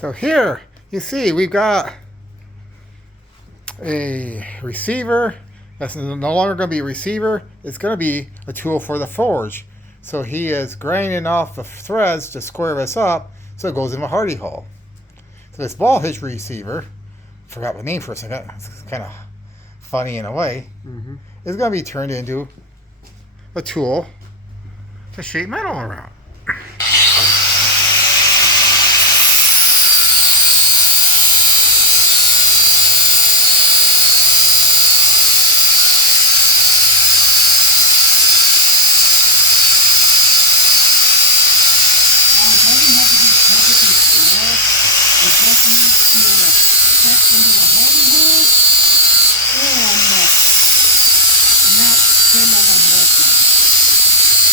So here, you see, we've got a receiver. That's no longer going to be a receiver. It's going to be a tool for the forge. So he is grinding off the threads to square this up so it goes in the hardy hole. So this ball hitch receiver, forgot the name for a second, it's kind of funny in a way, is going to be turned into a tool to shape metal around.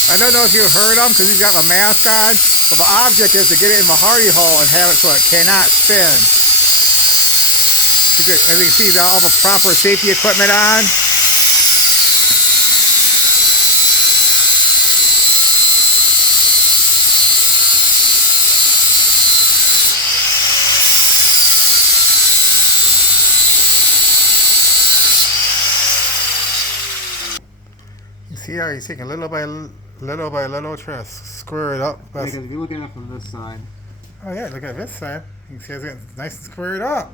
I don't know if you heard him because he's got a mask on, but the object is to get it in the hardy hole and have it so it cannot spin. As you can see, he's got all the proper safety equipment on. You see how he's taking little by little, trying to square it up. Yeah, because if you look at it from this side. Oh yeah, look at this side. You can see it's getting nice and squared up.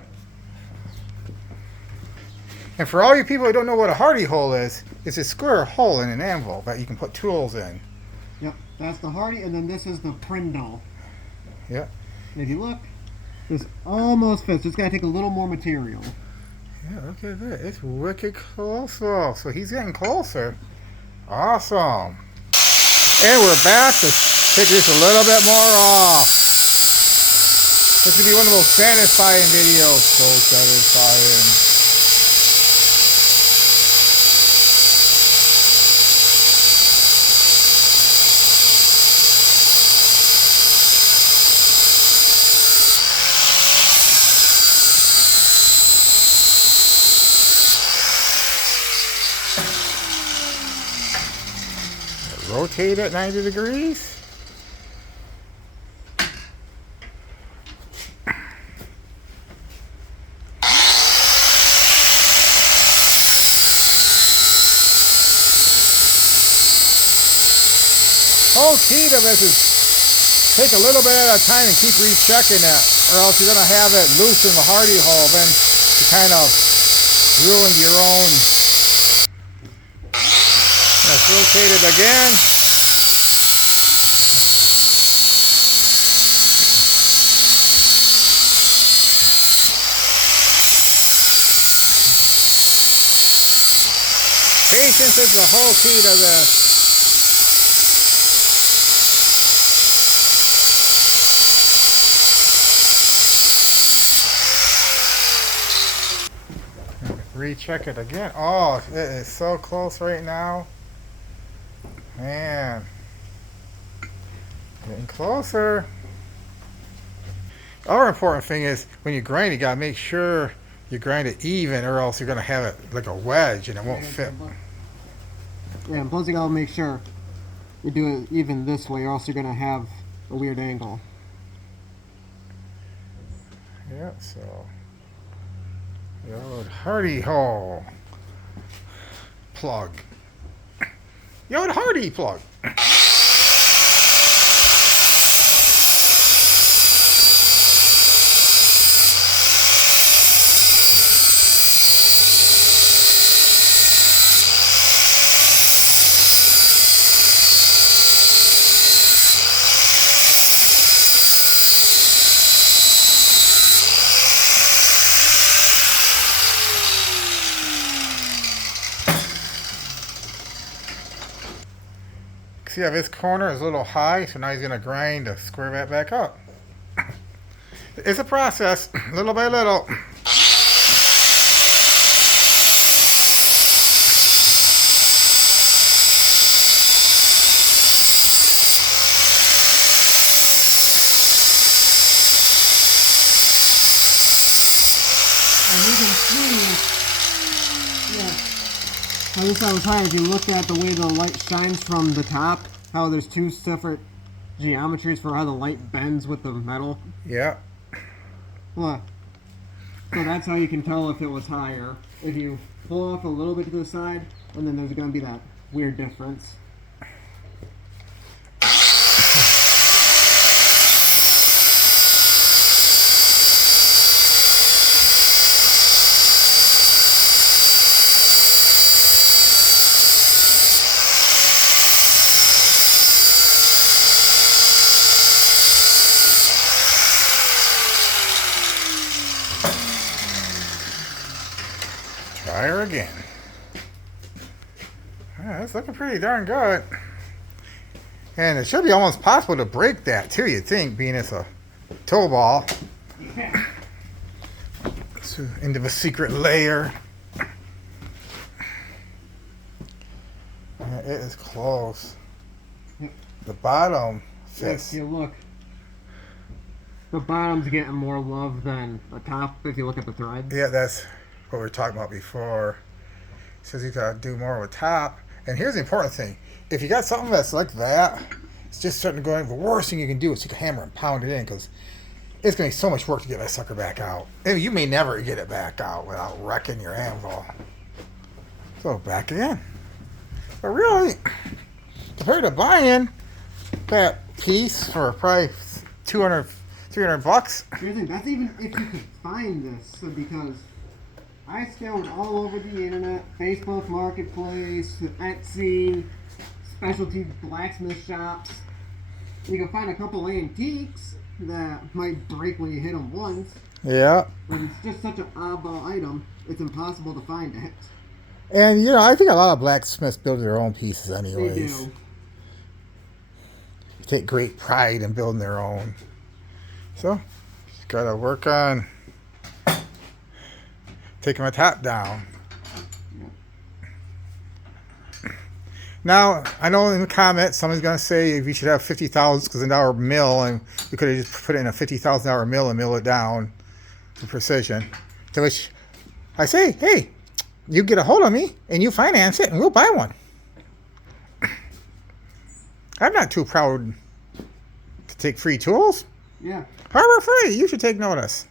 And for all you people who don't know what a hardy hole is, it's a square hole in an anvil that you can put tools in. Yep, that's the hardy, and then this is the prindle. Yep. And if you look, this almost fits. It's got to take a little more material. Yeah, look at that. It's wicked close though. So he's getting closer. Awesome. And we're back to take this a little bit more off. This could be one of those satisfying videos. So satisfying. Rotate it 90 degrees. Whole key to this is take a little bit at a time and keep rechecking it, or else you're going to have it loose in the hardy hole. Then you kind of ruined your own. Let's rotate it again. Patience is the whole key to this. Recheck it again. Oh, it is so close right now. Man. Getting closer. The other important thing is when you grind, you gotta make sure you grind it even, or else you're gonna have it like a wedge and it won't fit. Yeah, and plus you gotta make sure you do it even this way, or else you're gonna have a weird angle. Yeah, so the old hardy hole plug. The old hardy plug. See how this corner is a little high, so now he's going to grind to square that back up. It's a process, little by little. And you can see, yeah, how this I was high. If you look at the way the light shines from the top, how there's two separate geometries for how the light bends with the metal. Yeah. Look. So that's how you can tell if it was higher. If you pull off a little bit to the side, and then there's going to be that weird difference. Try her again. Yeah, that's looking pretty darn good. And it should be almost possible to break that too, you'd think, being it's a toe ball. Yeah. So into the secret layer. Yeah, it is close. Yep. The bottom fits. If you look, the bottom's getting more love than the top if you look at the threads. Yeah, that's what we were talking about before. Says you gotta do more with top. And here's the important thing. If you got something that's like that, it's just starting to go in. The worst thing you can do is take a hammer and pound it in, because it's going to be so much work to get that sucker back out. And you may never get it back out without wrecking your anvil. So back again. But really, compared to buying that piece for probably 200, 300 bucks. Here's the thing, that's even if you could find this, so because I scoured all over the internet, Facebook Marketplace, Etsy, specialty blacksmith shops. You can find a couple antiques that might break when you hit them once. Yeah. But it's just such an oddball item, it's impossible to find it. And, you know, I think a lot of blacksmiths build their own pieces anyways. They do. They take great pride in building their own. So, just got to work on taking my top down. Now, I know in the comments, someone's going to say if you should have 50,000 because an hour mill, and we could have just put in a $50,000 mill and mill it down to precision. To which I say, hey, you get a hold of me and you finance it and we'll buy one. I'm not too proud to take free tools. Yeah. Harbor Free, you should take notice.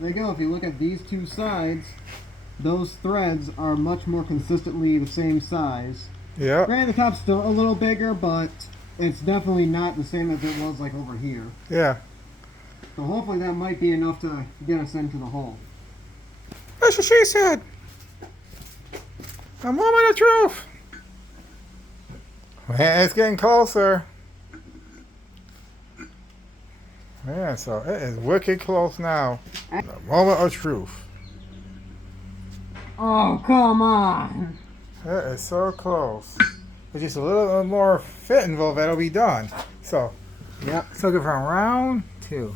There you go. If you look at these two sides, those threads are much more consistently the same size. Yeah. Granted, the top's still a little bigger, but it's definitely not the same as it was like over here. Yeah. So hopefully that might be enough to get us into the hole. That's what she said. A moment of truth. Man, it's getting closer. Man, so it is wicked close now. A moment of truth. Oh, come on. It is so close. With just a little bit more fit involved, that'll be done. So, Yep. let's look from round two.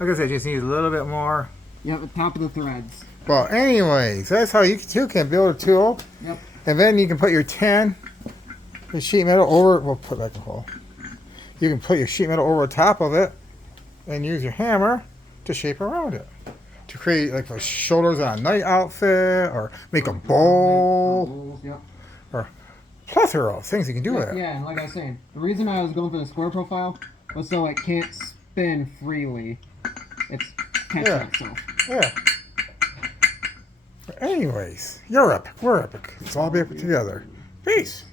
Like I said, just needs a little bit more. Yep, the top of the threads. Well, anyways, that's how you too can build a tool. Yep. And then you can put your tin, the sheet metal over, we'll put back the hole. You can put your sheet metal over the top of it and use your hammer to shape around it. to create like the shoulders on a night outfit, or make a bowl, Bowls, yep. or plethora of things you can do with it. Yeah, and like I was saying, the reason I was going for the square profile was so it can't spin freely. It's catching itself. Yeah. But anyways, you're epic. We're epic. Let's all be epic together. Peace.